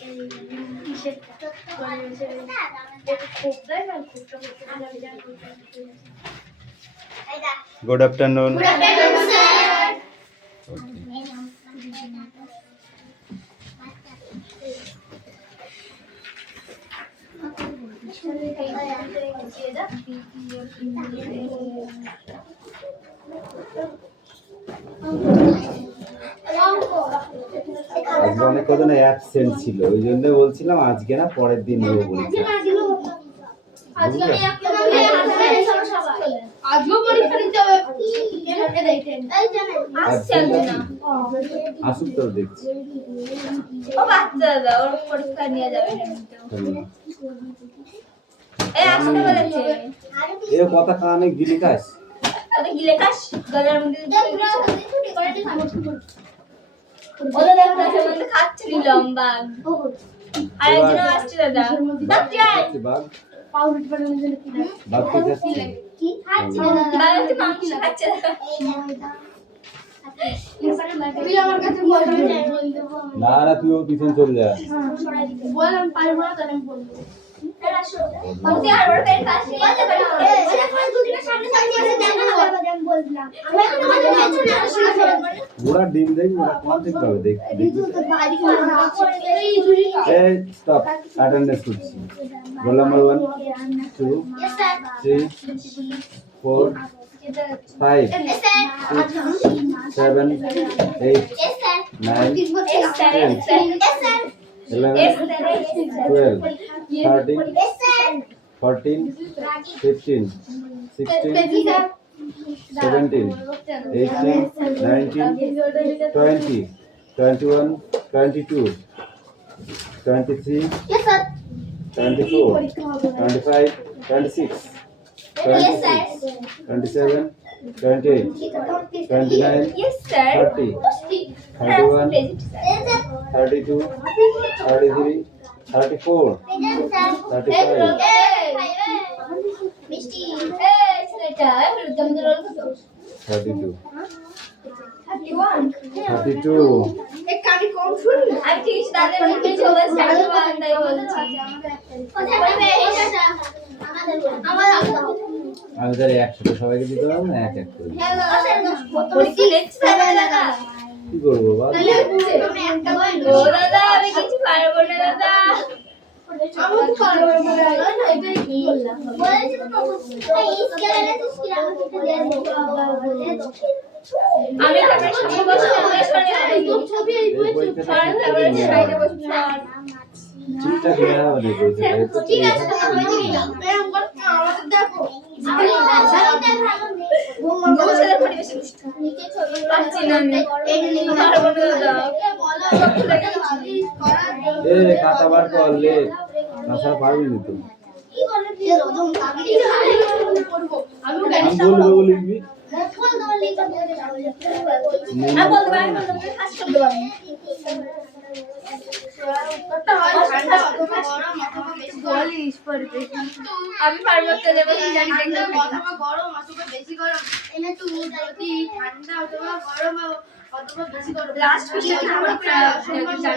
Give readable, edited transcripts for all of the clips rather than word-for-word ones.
Good afternoon. Good afternoon, sir. আজকে অনেক কজন অ্যাবসেন্ট ছিল, ওই জন্য বলছিলাম আজকে না পরের দিন নেবো পরীক্ষা। আসুক তো দেখছি। এ কথা কানে গিলি খাস? না না তুই ওর পিছনে চলে যা। ওরা ডিম দেখ, ওরা কন্টেক্ট পাবে দেখ। এই স্টপ, অ্যাটেন্ডেন্স করছি। রোল নাম্বার 1 2 3 4 5 6 7 8 9 10 11 12 13 14 15 16 17 18 19 20 21 22 23 24 25 26 27 28 29 30 31 32 33 34 35 32 32 আমি তাহলে একসাথে সবাইকে দিতে পারবো না, এক এক করে কি করবো বল? ঠিকঠাক নেওয়া হবে খাতা বার করলে তাছাড়া পারবি না তো। আমি বলবো লিখবি আমি পারবো তো দেবো কি জানি অথবা গরম অথবা বেশি গরম এনে তুমি যদি ঠান্ডা অথবা গরম অথবা বেশি গরম লাস্ট কোশ্চেন আমরা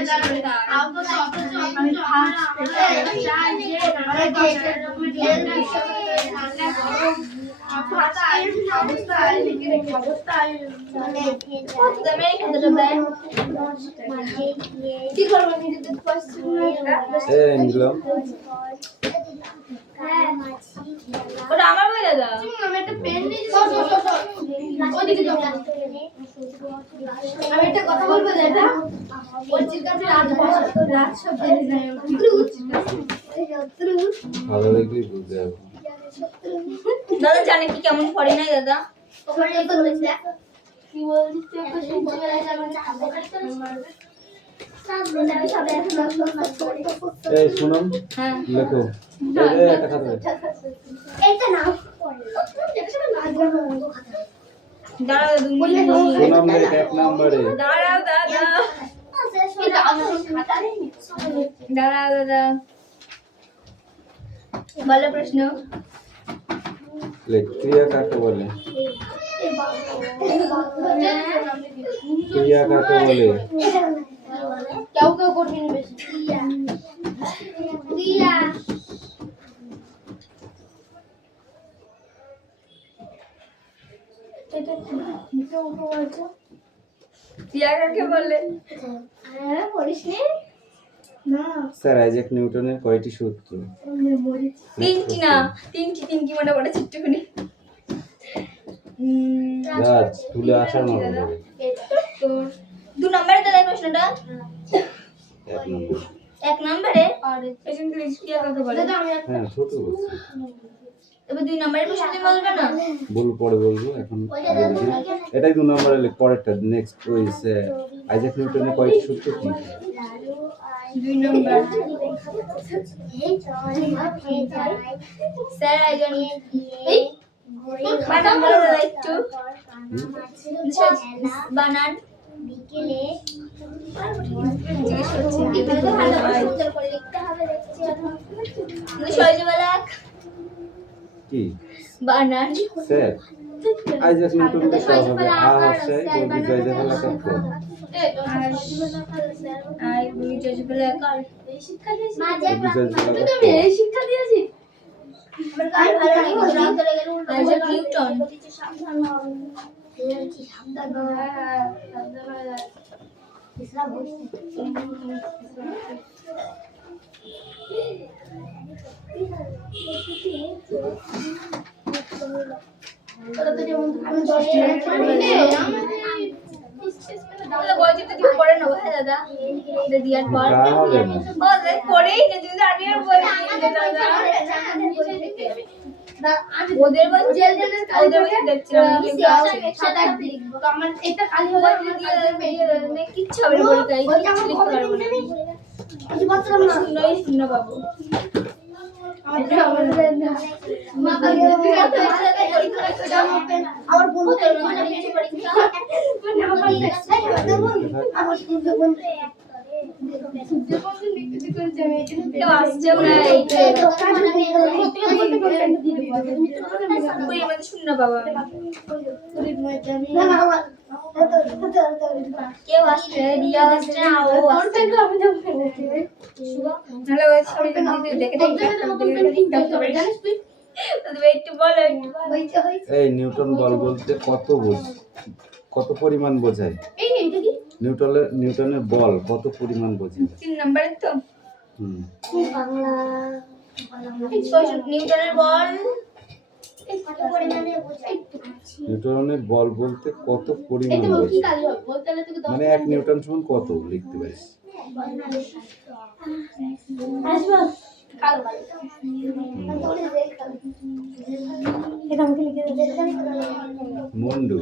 জানি আউট অফ আমি ফার্স্ট ঠান্ডা গরম ভাষা অবস্থা লিখে রেখে অবস্থা তুমি এখানে দেন কি করব নিজেদের কোশ্চেন এই নিলাম ওটা আমার বই দাদা আমি একটা পেন নিয়েছি ওদিকে যাও আমি একটা কথা বলবো দাদা ওই চিকাতে রাত সব জেনে যায় ভালো দেখলি বুঝতে হবে। দাদা জানে কি কেমন পড়ে নাই দাদা ওখানে তো বলেছিল কি বলছিস তুই একটা শুনতে গেলে আমার চাপে কাটতে মারবে এই শুনুন হ্যাঁ লেখো এই একটা খাতা এটা নাও দাঁড়াও তুমি শুনুন এক নম্বরে দাঁড়াও দাদা দাঁড়াও দাদা বলো প্রশ্ন ক্রিয়া কাকে বলে? ক্রিয়া কাকে বলে? কেউ করবি না বেশি টিয়া কাকে বলে? স্যার আইজ্যাক নিউটনের কয়টি সূত্র? তিনটি না, তিনটি মনে পড়ে একটুখানি। রাজ তুলে আসার মতো করে। তোর 2 নম্বরে দাদা প্রশ্নটা? 1 নম্বর। 1 নম্বরে? এখান থেকে টিয়া কাকে বলে? হ্যাঁ ছোট বলছি। এবার 2 নম্বরের প্রশ্ন তুমি বলবে না? বলবো পরে বলবো, এখন বলছি। এটাই 2 নম্বরে লিখ, পরেরটা নেক্সট হইছে আইজ্যাক নিউটনের কয়টি সূত্র কি? 2 নম্বর। স্যার আইজন বানান বলো দাদা একটু। বানান জিজ্ঞেস করছি। এখানে তো ভালো সুন্দর করে লিখতে হবে দেখছি। সহজবালাক কি বানান স্যার আইজ্যাক নিউটন লিখতে হবে। হচ্ছে বলবি জয়জয়বালা কাকে? আই বুঝি সহজবালাক আর শিক্ষা দিয়েছি শিক্ষা দিয়েছি। আমার কাল ভালো লাগে চলে গেল আইজ্যাক নিউটন। সাবধান হও সাবধান ইসলাম দাদা বইটা তো দিয়ে পড়ে নেবো। হ্যাঁ দাদা এটা দিয়ার পর তা হবে না। বলে পড়েই না তুমি তো আগে বলে দাদা ওদের বই ওদের বই দেখছিলাম আমার এটা কালি হলো কিচ্ছু হবে না বলে তাই কিচ্ছু লিখতে পারবো না। শূন্য পাবো। আমার বন্ধু কেউ আসছেও না শূন্য পাবো। কেউ আসছে রিয়া আসছে না ও আসছে হ্যালো সবাই দেখে একটু বলো এই নিউটন বল বলতে কত পরিমাণ বোঝায়? নিউটনের বল কত পরিমাণ বোঝায়? 3 নম্বরের তো হুম নিউটনের বল নিউটনের বল বলতে কত পরিমাণ বোঝায়? মানে 1 নিউটন সমান কত লিখতে পারিস? মুন্ডু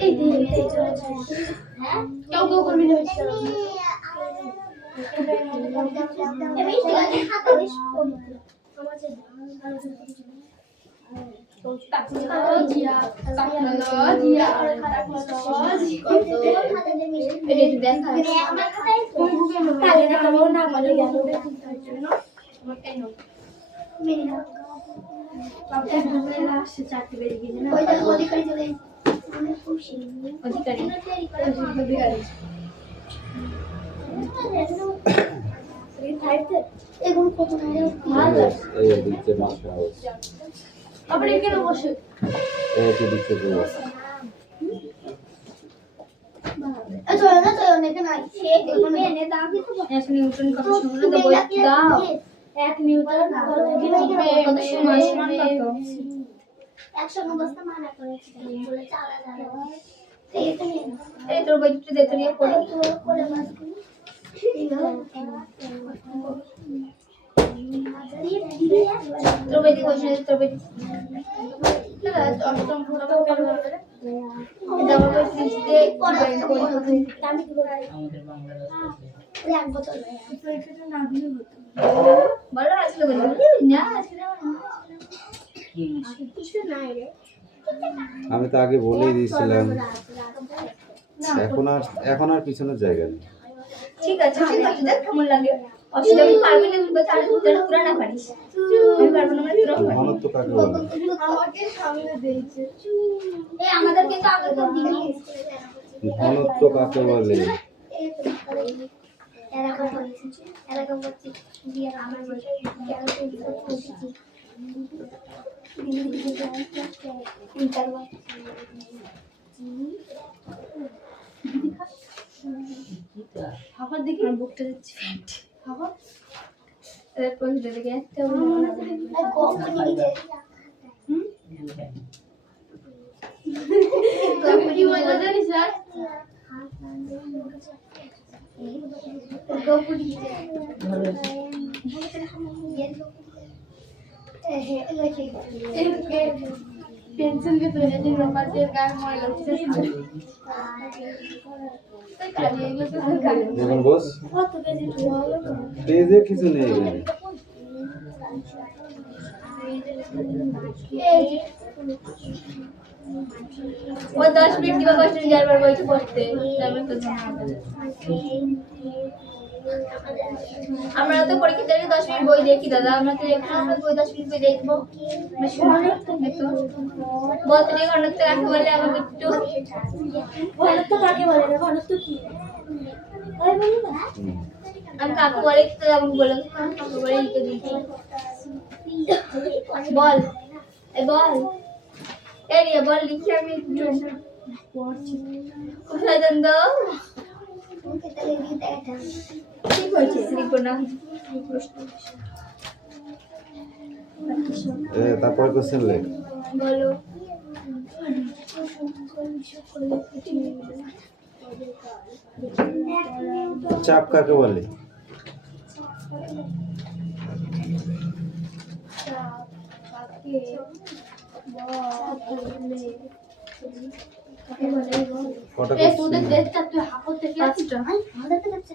অধিকারী এখন কত এই দিচ্ছে মাছ হাউস আবার এখানে বসে এই দিচ্ছে গোস চলো না এখানে নাই এনে দাও এক নিউটন কত সমান তো বই দাও 1 নিউটন কত সমান সমান কত 100 বস্তা মানা করেছে বলে চালা যাবে এইখানে এই তোর বইটা দেখে নিয়ে পড়ি করে মাস তোর বইতে কোশ্চেন তোর বই অষ্টম পুরো করে এটা আমার বই লিখতে আমি কি বলি আমাদের বাংলা এক বছর এটা না দিলে হতো বলো আজকে বলি না আজকে কিছু নাই রে আমি তো আগে বলেই দিয়েছিলাম এখন আর পিছনের জায়গা নেই ঠিক আছে দেখ কেমন লাগে অসুবিধা আমি পারবি না তুই তাহলে তুই পুরা না পারিস আমি পারবো না মানে তোরা পারবি ঘনত্ব কাকে বলে? আমাকে সামনে দিয়েছে এই আমাদেরকে তো আগে তো দিবি ঘনত্ব কাকে বলে? এরকম করছি দিয়ে আমার বলছে কেন করছি ইন্টারভাল আবার দেখি আমার বুকটা যাচ্ছে ফ্যাট আবার এরপর দেখে একটা কি বলতে জানিস স্যার পেন্সিল के तो नहीं नंबर दे का मोर लगছে কালি এগুলো তো কালি দেখুন বস কত কেজি পেজে কিছু নেই এখানে। ও 10 মিনিট দিবা কোশ্চেন যারবার বইতে পড়তে তারপরে তো আমরা তো পরীক্ষা থেকে 10 মিনিট বই দেখি দাদা আমরা তো এখন আমরা বই 10 মিনিট বই দেখবো বলতে নেই ঘনত্ব কাকে বলে আমাকে একটু ঘনত্ব কাকে বলে না ঘনত্ব কি আরে বলি না আমি কাকু বলে তো আমাকে বলে কাকু বলে লিখে দিচ্ছি বল এ বল এই রে বল লিখি আমি একটু কোথায় দেন দাও ঠিক হয়েছে লিখবো না তারপরে কোশ্চেন লেখ। বলো চাপ কাকে বলে? কটা এই কোশ্চেন? তোদের দেখটা তুই হাফ থেকে পাঁচটা আমাদের তো দেখছে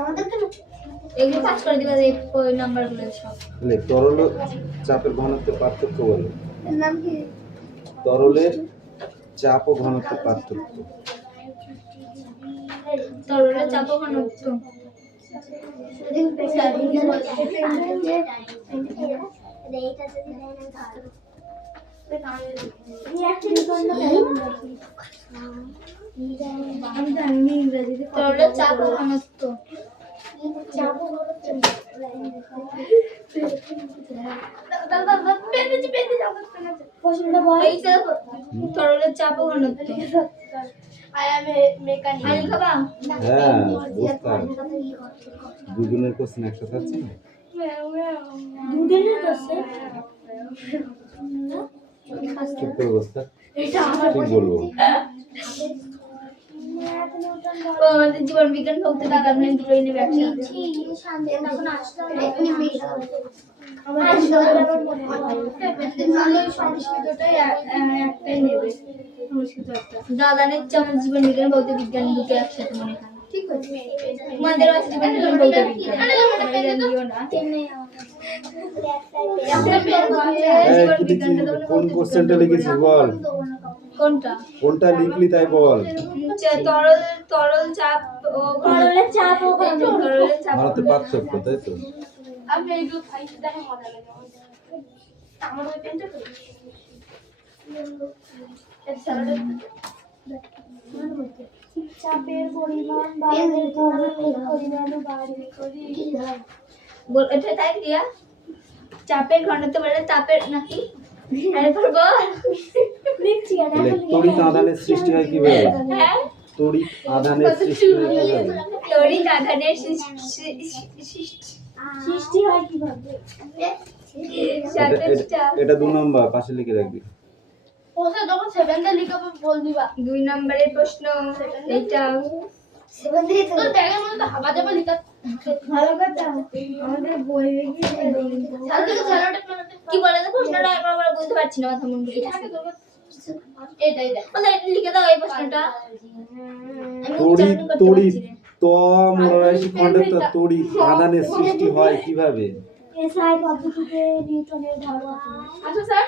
আমাদের কেন এগুলো পাস করে দিবা এই নাম্বারগুলো সব লেখ। তরল ও চাপের ঘনত্বের পার্থক্য বলো। এর নাম কি তরলের চাপ ও ঘনত্বের পার্থক্য। তরলের চাপ ও ঘনত্ব সেদিন স্যার এইটা যদি দেয় না আমি জানি ইংরেজিতে তরলের চাপ ও ঘনত্ব এই তো তরলের চাপ ও ঘনত্ব আলি খাবা হ্যাঁ বুঝতাম। দুজনের কোশ্চেন একসাথে আছে না? চুপ করে বসতা। ঠিক বলবো। ও আমাদের জীবন বিজ্ঞান ভৌত বিজ্ঞান নিয়ে দুটোই নেবে একসাথে দাদানের যেমন জীবন বিজ্ঞান ভৌত বিজ্ঞান দুটো একসাথে মনে হয় ঠিক আছে তোমাদের আছে জীবন বিজ্ঞান ভৌত বিজ্ঞান দিও না জীবন বিজ্ঞানটা তো কোন কোশ্চেনটা লিখেছিস বল। কোনটা কোনটা লিখলি তাই বল। তরল তরল চাপ ও তরলের চাপ ও তরলের চাপ ঘনত্বের পার্থক্য তাই তো। আমি এইগুলো খাইতে দেখে মজা লাগে আমার ওই পেনটা করি এর স্যালাড চাপের পরিমাণ বাড়লে ঘনত্বের পরিমাণও বাড়বে করি বল এটা তাই দিয়া চাপের ঘনত্ব বাড়লে তাপের নাকি এরপর বল লিখছি তাহলে তড়িৎ আধানের সৃষ্টি হয় কিভাবে? হ্যাঁ তড়িৎ আধানের সৃষ্টি হয় কিভাবে? তড়িৎ আধানের সৃষ্টি হয় কিভাবে এটা 2 নম্বর পাশে লিখে রাখবি। ওসে যখন 7 লিখাবো বল দিবা 2 নম্বরের প্রশ্ন এইটা 7 দিয়ে তো ব্যাগের মধ্যে তো হাবা যাবে লিখা ভালো কথা আমাদের বই দেখি স্যালাড কি বলে তো প্রশ্নটা একবার বলে বুঝতে পারছি না মাথা মুন্ডু এটা বলে এটা লিখে দাও এই প্রশ্নটা তড়িৎ তড়িৎ তমরাশি খণ্ডের তড়িৎ আধানের সৃষ্টি হয় কিভাবে? এসআই পদ্ধতিতে নিউটনের ধারণা আচ্ছা স্যার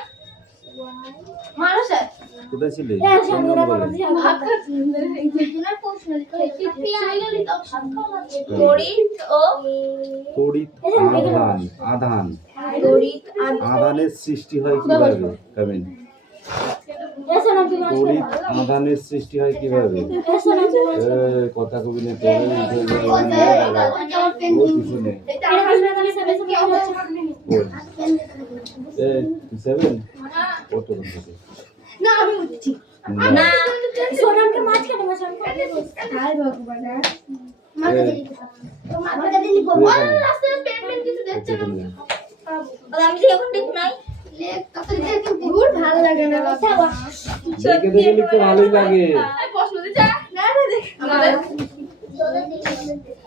মানো স্যার কোথায় ছিলে? হ্যাঁ কোন নম্বরে? ভাবকা দুজনের প্রশ্ন লিখে পিআইএল তো তড়িৎ ও তড়িৎ আধান তড়িৎ আধানের সৃষ্টি হয় কিভাবে? কমেন্ট। তড়িৎ আধানের সৃষ্টি হয় কিভাবে? কথা কবি নেই কিছু নেই। 7 কত না আমি উঠছি না সোনামকে মাঝখানে বসান। আর ভগবান তুই এখানে। রাস্তায় পেমেন্ট কিছু দেখছে না আর আমি যে এখন দেখু নাই। লেখ তাড়াতাড়ি দেখে দূর ভালো লাগে না আচ্ছা, বাবা দেখে দেখে লিখতে ভালোই লাগে। এই প্রশ্ন দিছা না না দেখ আমাদের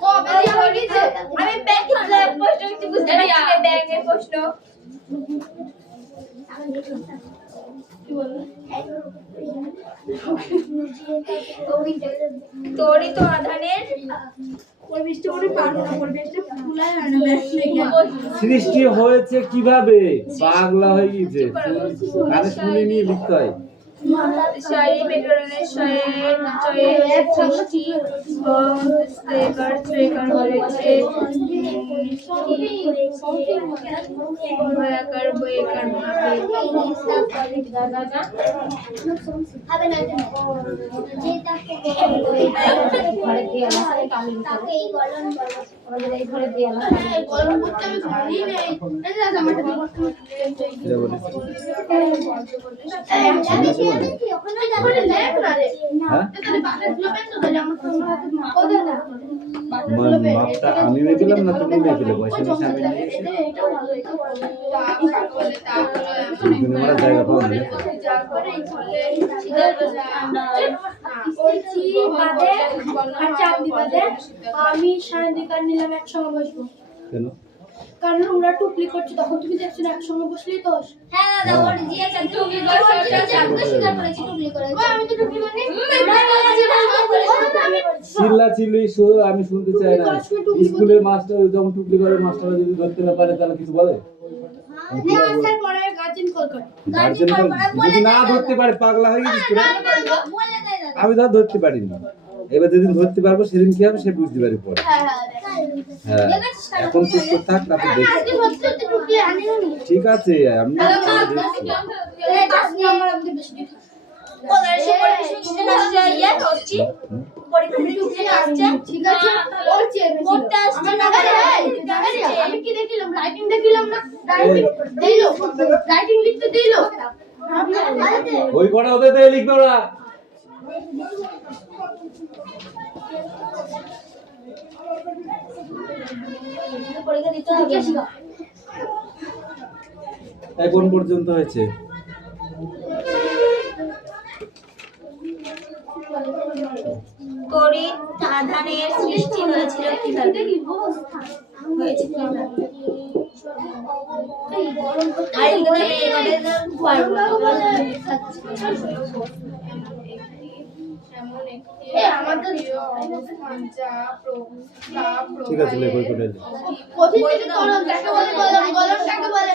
কবে দিয়ে হইছে আমি ব্যাংকের প্রশ্ন কিছু বুঝতে পারছি না, ব্যাংকের প্রশ্ন। কি বলবো তড়িৎ আধানের পরিবেশটা মনে পারবো না পরিবেশটা ফুলাই হয় না ব্যাসলে সৃষ্টি হয়েছে কিভাবে? পাগলা হয়ে গেছে। কানে শুনে নিয়ে লিখতে হয়। শারীরিক মেট্রোনের সৃষ্টি হয়েছে ভয়াকার বয়াকার ভাবে। গরম করতে আমি ঘরেই নেই এই যে জামাটা দিয়ে বসতে এটা বলেছি। ওখানে লেখ না রে হ্যাঁ? তাহলে বাসে ধুবেন তো তাহলে আমার তোমার হাতে ওটা না মাপটা আমি মেপেলাম না তুমি মেপেলে? পয়সা নিয়ে আমি নিয়ে এসে এটাও ভালো এটা বলে তুমি আমার জায়গা পাবো না। যা করে এই বলে ওইছি বাদে আর চাঁদি বাদে আমি সারাদিকার নিলাম একসঙ্গে বসবো কেন? কারণ ওরা টুকলি করছে তখন তুমি দেখছো না একসঙ্গে বসলেই তো হ্যাঁ দাদা, ওর জিয়া চান টুকলি করেছে, স্বীকার করেছি টুকলি করেছে। আমি তো টুকলি করিনি চিল্লা চিল্লি শুধু আমি শুনতে চাই না। স্কুলের মাস্টার যখন টুকলি করে, মাস্টাররা যদি ধরতে না পারে তাহলে কিছু বলে? স্যার পরে গার্জেন কল করে গার্জেন যদি না ধরতে পারে, পাগলা হয়ে গেছিস তোরা? বলে দেয় দাদা। আমি ধরতে পারিনি। এবার যেদিন ধরতে পারবো সেদিন কি হবে সে বুঝতে পারি পরে। হ্যাঁ হ্যাঁ, এখন চুপ করে থাক, তারপর দেখি। আজকে সত্যি সত্যি টুকলি আনিও নি ঠিক আছে, আমি এই 10 নম্বর আমাদের বেশি দিতে ওদের সে পরিবেশ কিছু আসছে ইয়া হচ্ছে পরিবেশ কিছু আসছে। ঠিক আছে ওর চেয়ার করতে আসছে না আমি কি দেখিলাম রাইটিং দেখিলাম না রাইটিং দিলো রাইটিং লিখতে দিলো ওই কটা ওদের দিয়ে লিখবে ওরা। পরীক্ষা দিতে হবে। কোন পর্যন্ত হয়েছে? তড়িৎ আধানের সৃষ্টি হয়েছিল কিভাবে? হয়েছে কিভাবে? আর এগুলো মেয়ে পারবো না। আমাদের ঠিক আছে, লেখ ওই কটা লেখ। কঠিন থেকে গলন কাকে বলে গলন কাকে বলে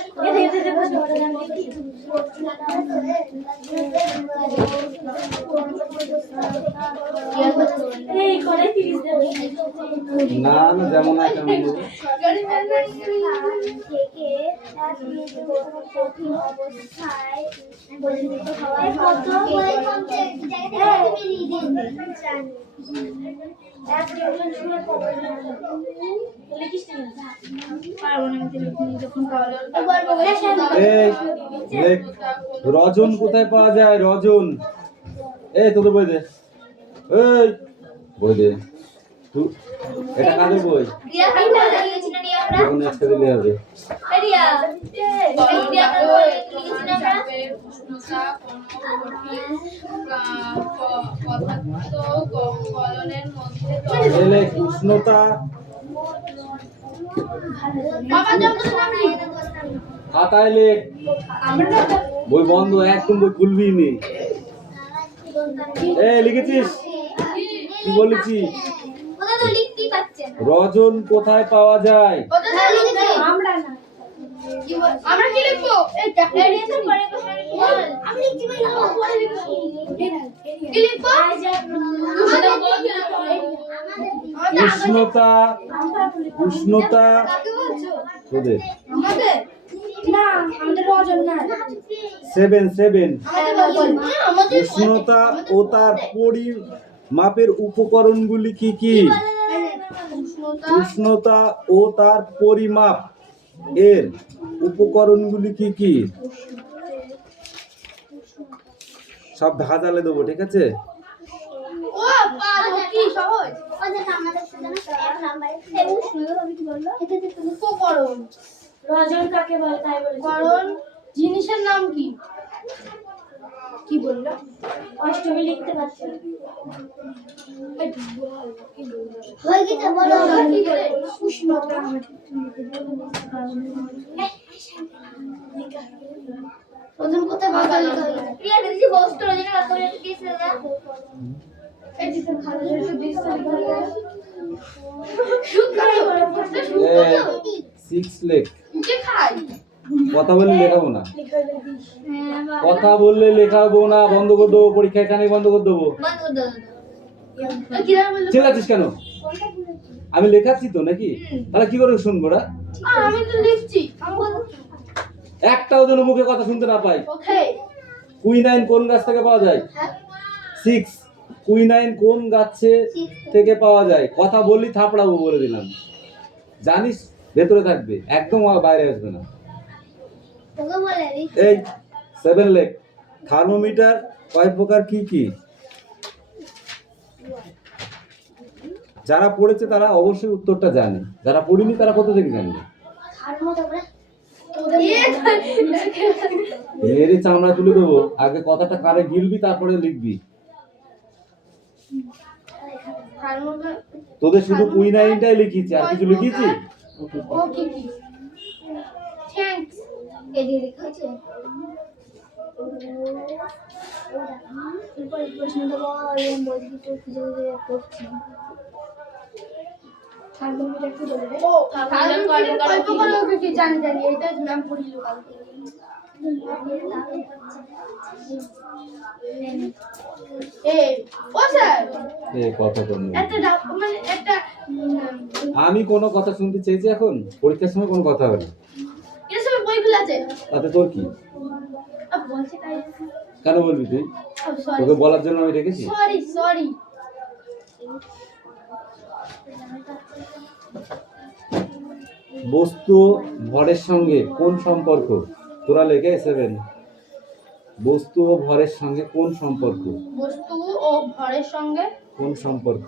এই করে 30 দেবে। না না, যেমন হয় তেমন দেবো। থেকে কঠিন অবস্থায় পরিণত হওয়ার কত বলে কমতে জায়গাটা তুমি লিখে দিন জানি এক জন শুনে খবর লিখিস না পারবো না আমি যখন পাওয়া একবার বলে এই লেখ, রজন কোথায় পাওয়া যায়? রজন, এই তোদের বই দে। এই বই দে। এটা কাদের বই? রিয়া খাইটা লিখেছি না নিয়ে আমরা যখন একটা দিলে হবে। রিয়া রিয়া কার বই লিখেছি না আমরা উষ্ণতা কলনের মধ্যে এই লেখ, উষ্ণতা বাবা যত সামনে খাতায় লেখ। বই বন্ধ, একদম বই খুলবি নি। এই লিখেছিস? কি বলেছি? ওটা তো লিখতেই পাচ্ছেন রজন কোথায় পাওয়া যায়? ওটা না লিখে আমরা না আমরা কি লিখবো এই রিয়া তো পরে বসে বল আমি লিখছি ভাই পরে লিখবো কি লিখবো উষ্ণতা, উষ্ণতা কাকে বলছো তোদের আমাদের না আমাদের রজন না 7 আমাদের উষ্ণতা ও তার পরিমাপের উপকরণগুলি কি কি? উষ্ণতা ও তার পরিমাপ এর উপকরণগুলি কি কি? সব ধাঁধালে দেবো, ঠিক আছে? কি সহজ? ওদের আমাদের সাথে এক নাম্বারে এবং সুন্দর হবে কি বললো? এটাতে তুমি উপকরণ। রজন কাকে বলে তাই বলেছে। করণ জিনিসের নাম কি? কি বললো? অষ্টমী লিখতে পারছি না। হয়ে গেছে বলো কি বলে? উষ্ণতা। রজন কোথায় ভাষা লেখা হয়ে গেছে? প্রিয়া দিদি বস্তু রজনী কাকে বলে দিয়েছে দাদা? এই যে খালি একটু দিশা লিখা গেছে। এই 6 লেখ কে খাই? কথা বলে লেখাবো না, হ্যাঁ কথা বললে লেখাবো না, বন্ধ করে দেবো, পরীক্ষা এখানে বন্ধ করে দেবো। বন্ধ করে দাও। কিরা বললো? চেল্লাচ্ছিস কেন? আমি লেখাচ্ছি তো নাকি, তাহলে কি করে শুনবো রা? আমি তো লিখছি। আমি বলবো একটাও যেন মুখে কথা শুনতে না পাই। ওকে। কুইনাইন কোন গাছ থেকে পাওয়া যায়? 6 কুইনাইন কোন গাছে থেকে পাওয়া যায়? কথা বললি থাপড়াবো বলে দিলাম, জানিস ভেতরে থাকবে, একদম বাইরে আসবে না। তোকে বলে রে। এই 7 লেখ থার্মোমিটার কয় প্রকার কি কি? যারা পড়েছে তারা অবশ্যই উত্তরটা জানে, যারা পড়েনি তারা কোথা থেকে জানবে? থার্মোমিটার মেরে চামড়া তুলে দেবো, আগে কথাটা কানে গিলবি তারপরে লিখবি। তোদের শুধু কুইনাইনটাই লিখিয়েছি, আর কিছু লিখিয়েছি? ও কি কি? থ্যাঙ্কস। এদিকে লেখা আছে। এরপর প্রশ্নটা বল বলছি তো খুঁজে খুঁজে করছি। থার্মোমিটার কি বলে রে? ও থার্মোমিটার কয় প্রকার ওকে কি জানি জানি এটা ম্যাম পড়িল কালকে। এই ও স্যার এ কথা তো নেই। একটা মানে একটা আমি কোনো কথা শুনতে চেয়েছি এখন? পরীক্ষার সময় কোনো কথা হবে না, এসব বইগুলো আছে। তাতে তোর কি? বলছি তাই। কেন বলবি তুই? সরি তোকে বলার জন্য আমি রেখেছি। Sorry sorry. বস্তু ও ভরের সঙ্গে কোন সম্পর্ক? তোরা লেখে 7 বস্তু ও ভরের সঙ্গে কোন সম্পর্ক? বস্তু ও ভরের সঙ্গে কোন সম্পর্ক?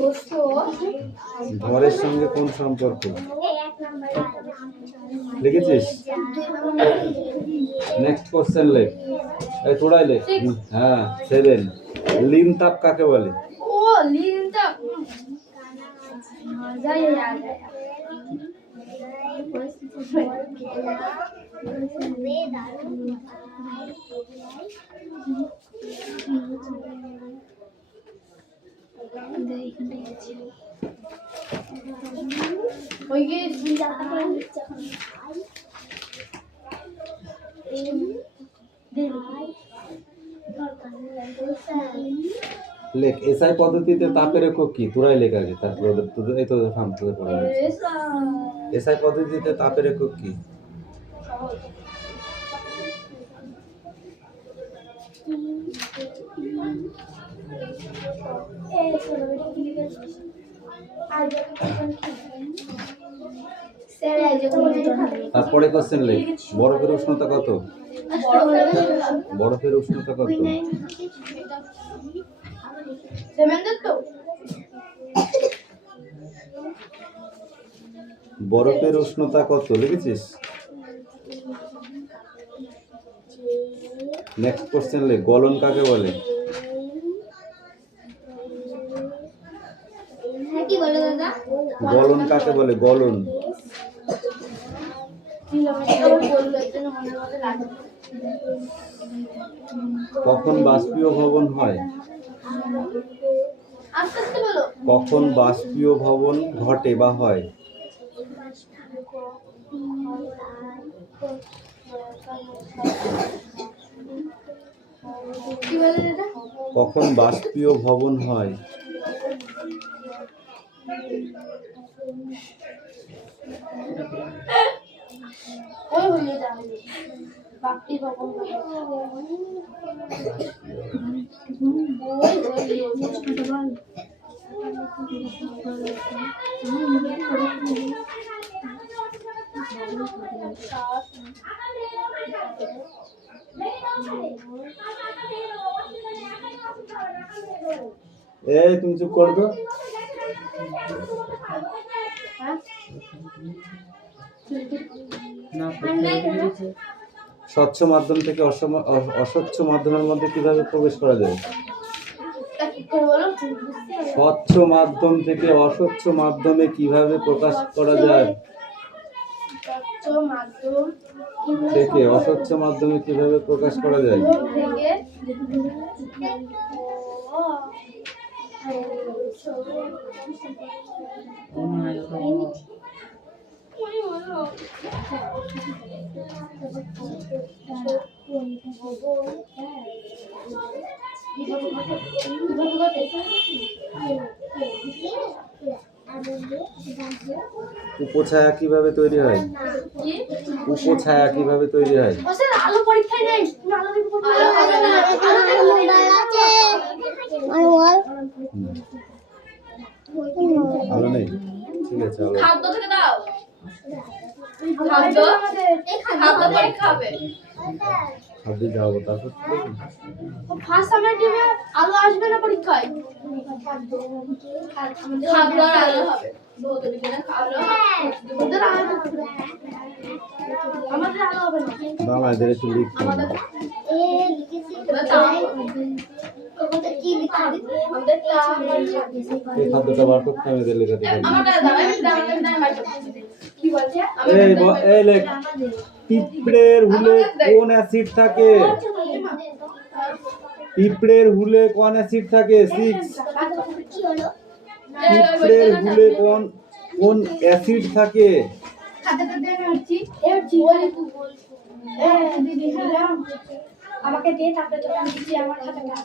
বস্তু ভরের সঙ্গে কোন সম্পর্ক এই এক নাম্বারে লিখেছিস? নেক্সট কোশ্চেন লেখ। এই তোরাই লেখ। হ্যাঁ 7 লিন তাপ কাকে বলে? ও লিনটা যাই যাই যাই। ওই যে লেখ এসআই পদ্ধতিতে তাপের একক কি? তোরাই লেখ আগে, তারপর তোদের এই তো থাম তোদের পড়া হচ্ছে। এসআই পদ্ধতিতে তাপের একক কি? তারপরে কোশ্চেন লেখ বরফের উষ্ণতা কত? বরফের উষ্ণতা কত? সেভেন্থ তো বরফের উষ্ণতা কত লিখেছিস? নেক্সট কোশ্চেন লেখ গলন কাকে বলে? কি বলে দাদা? গলন কাকে বলে? গলন কখন বাষ্পীয় ভবন হয়? আস্তে আস্তে বলো। কখন বাষ্পীয় ভবন ঘটে বা হয়? কি বলে দাদা? কখন বাষ্পীয় ভবন হয়? ওই হয়ে যাবে বাপটি বাবা ওই এই তুমি চুপ করো তো। স্বচ্ছ মাধ্যম থেকে অস্বচ্ছ মাধ্যমের মধ্যে কিভাবে প্রবেশ করা যায়? স্বচ্ছ মাধ্যম থেকে অস্বচ্ছ মাধ্যমে কিভাবে প্রকাশ করা যায়? থেকে অস্বচ্ছ মাধ্যমে কিভাবে প্রকাশ করা যায়? উপছায়া কিভাবে তৈরি হয়? উপছায়া কিভাবে তৈরি হয়? আলো পরীক্ষায় নেই, আলো দেখো আলো নেই, ঠিক আছে। আলো খাদ্য থেকে দাও, খাদ্য খাদ্য পরীক্ষা হবে। খাদ্য যাবো তারপর ফার্স্ট আমার টিমে আলো আসবে না পরীক্ষায়, খাদ্য আর আলো হবে। ভৌত বিজ্ঞানে আলো ওদের আলো আমাদের আলো হবে না। বাবা এদের একটু লিখতে হবে। এই খাদ্যটা বার করতে হবে, এদের লেখা দিতে এই লেখ। পিঁপড়ের হুলে কোন অ্যাসিড থাকে? পিঁপড়ের হুলে কোন অ্যাসিড থাকে? 6। পিঁপড়ের হুলে কোন অ্যাসিড থাকে? আমাকে দিয়ে তারপরে তোকে আমি দিচ্ছি আমার খাতাটা।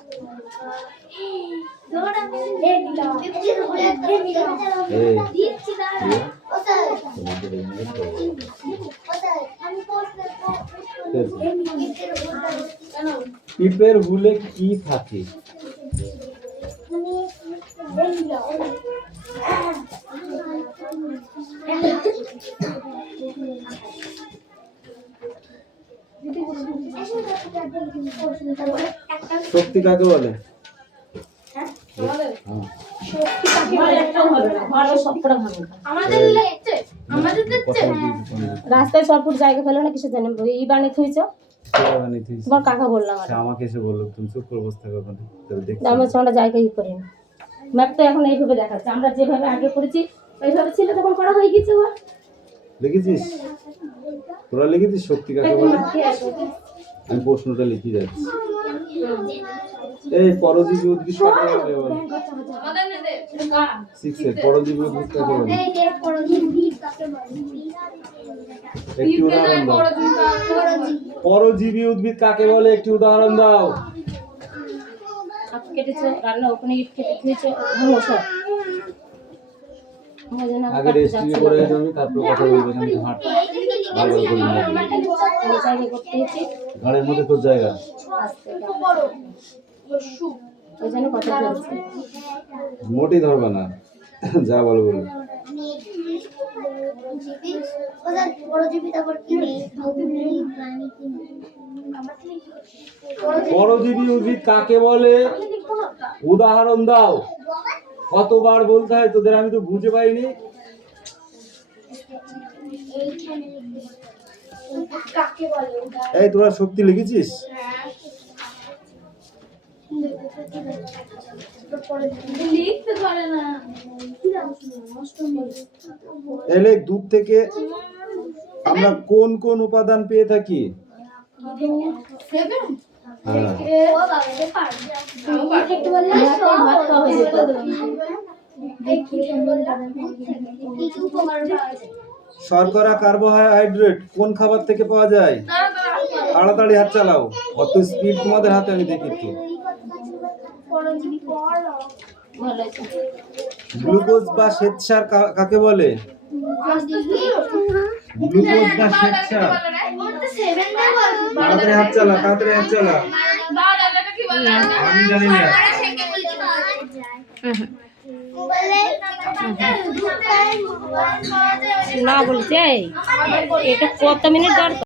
পিঁপড়ের হুলে কি থাকে? শক্তি কাকে বলে? রাস্তায় সরপুর জায়গা পেলো না কিসের জন্য এই বানিয়ে থুইছ? তোমার কাকা বললাম আমাকে এসে বললো তুমি চুপ করে বসে থাকো, আমার আমরা জায়গা ই করি না। ম্যাপ তো এখন এইভাবে দেখাচ্ছে, আমরা যেভাবে আগে করেছি ওইভাবে ছিল তখন করা হয়ে গেছে। লিখেছিস? তোরা লিখেছিস শক্তি কাকে বলে? আমি প্রশ্নটা লিখে যাচ্ছি। এই পরজীবী উদ্ভিদ কাকে বলে? 6 এর পরজীবী উদ্ভিদ কাকে বলে? একটি উদাহরণ দাও। পরজীবী উদ্ভিদ কাকে বলে? একটি উদাহরণ দাও। কেটেছে রান্না ওখানে ইট কেটে থুইছে মশা। আগে রেস্টিং করে যাবি, তারপর কথা বলবি। আমি হাঁট ভালো করে জায়গা করতে হচ্ছে ঘরের মধ্যে তোর জায়গা। ওই জন্য কথা বলছি। মোটেই ধরবে না, যা বলো বলো। পরজীবী উদ্ভিদ কাকে বলে? উদাহরণ দাও। কতবার বলতে হয় তোদের? আমি তো বুঝে পাইনি। এই তোরা শক্তি লিখেছিস? লিখতে পারে না। এলে দুধ থেকে আমরা কোন কোন উপাদান পেয়ে থাকি? শর্করা, কার্বোহাইড্রেট কোন খাবার থেকে পাওয়া যায়? তাড়াতাড়ি হাত চালাও, অত স্পিড তোমাদের হাতে আমি দেখি একটু। গ্লুকোজ বা শ্বেতসার কাকে বলে? গ্লুকোজ বা শ্বেতসার। তাড়াতাড়ি হাত চালা, তাড়াতাড়ি হাত চালা। আমি জানি না। না বলছে এই এটা কত মিনিট দরকার